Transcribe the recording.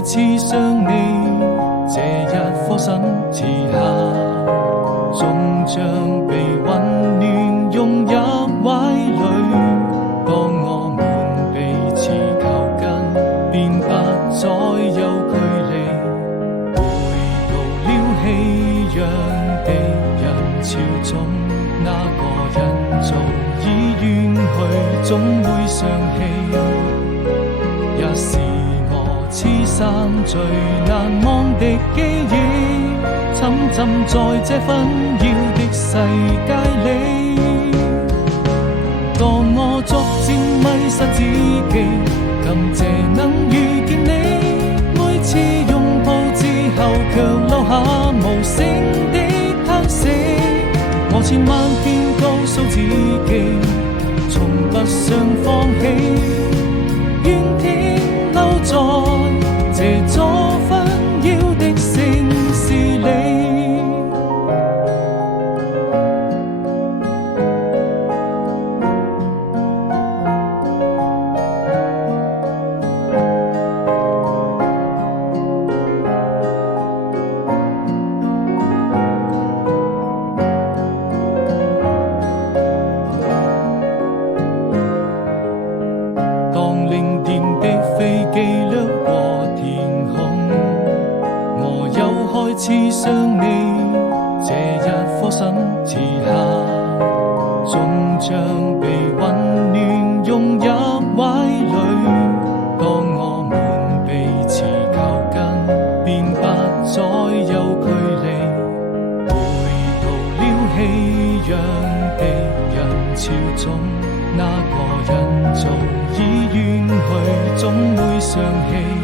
再次想你，這一顆心遲下，終將被溫暖融入懷裡。當我們彼此靠近，便不再有距離。回到了熙攘的人潮中，那個人早已遠去，總會想起，也是我此生最難忘的記憶，沉浸在這紛擾的世界裡。當我逐漸迷失自己，感謝能遇見你，每次擁抱之後卻留下無聲的嘆息。我千萬遍告訴自己，從不想放棄，願停留在這座紛擾的城市裡。零點的飛機掠過天空，我又開始想你，這一顆心遲下，終將被溫暖融入懷裡。當我們彼此靠近，便不再有距離。回到了熙攘的人潮中，那個人早已遠去，總會想起。